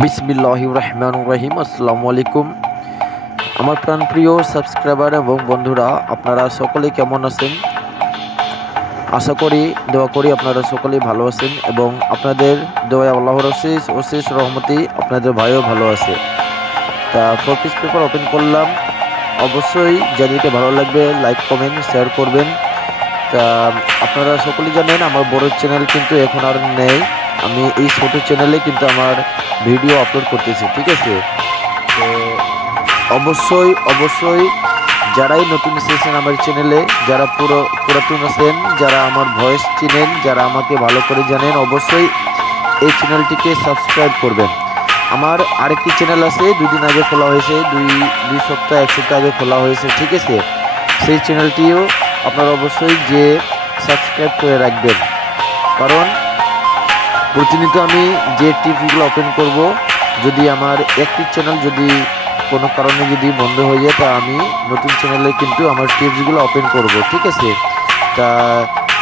বিসমিল্লাহির রহমানির রহিম। আসসালামু আলাইকুম আমার প্রাণপ্রিয় সাবস্ক্রাইবার এবং বন্ধুরা, আপনারা সকলে কেমন আছেন? আশা করি দোয়া করি আপনারা সকলেই ভালো আছেন এবং আপনাদের দোয়ায় আল্লাহর অশেষ রহমতে আপনাদের ভাইও ভালো আছে। তা 4 পিস পেপার ওপেন করলাম। অবশ্যই যাদেরকে ভালো লাগবে লাইক কমেন্ট শেয়ার করবেন। তা আপনারা সকলেই জানেন আমার বড় চ্যানেল কিন্তু এখন আর নেই। আমি এই ছোটো চ্যানেলে কিন্তু আমার ভিডিও আপলোড করতেছি, ঠিক আছে? তো অবশ্যই যারাই নতুন এসেছেন আমার চ্যানেলে, যারা পুরাতন আছেন, যারা আমার ভয়েস চিনেন, যারা আমাকে ভালো করে জানেন, অবশ্যই এই চ্যানেলটিকে সাবস্ক্রাইব করবেন। আমার আরেকটি চ্যানেল আছে, 2 দিন আগে খোলা হয়েছে, দুই সপ্তাহ 1 সপ্তাহ আগে খোলা হয়েছে, ঠিক আছে? সেই চ্যানেলটিও আপনারা অবশ্যই যে সাবস্ক্রাইব করে রাখবেন, কারণ প্রতিনিয়ত আমি যে টিপসগুলো ওপেন করব, যদি আমার একটি চ্যানেল যদি কোনো কারণে যদি বন্ধ হয়ে যায়, তা আমি নতুন চ্যানেলে কিন্তু আমার টিপসগুলো ওপেন করব, ঠিক আছে? তা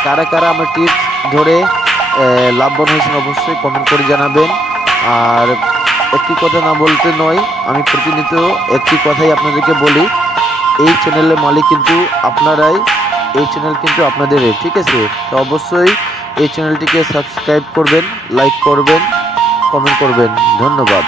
কারা কারা আমার টিপস ধরে লাভবান হয়েছেন অবশ্যই কমেন্ট করে জানাবেন। আর একটি কথা না বলতে নয়, আমি প্রতিনিয়ত একটি কথাই আপনাদেরকে বলি, এই চ্যানেলের মালিক কিন্তু আপনারাই, এই চ্যানেল কিন্তু আপনাদেরই, ঠিক আছে? তো অবশ্যই এই চ্যানেলটিকে সাবস্ক্রাইব করবেন, লাইক করবেন, কমেন্ট করবেন। ধন্যবাদ।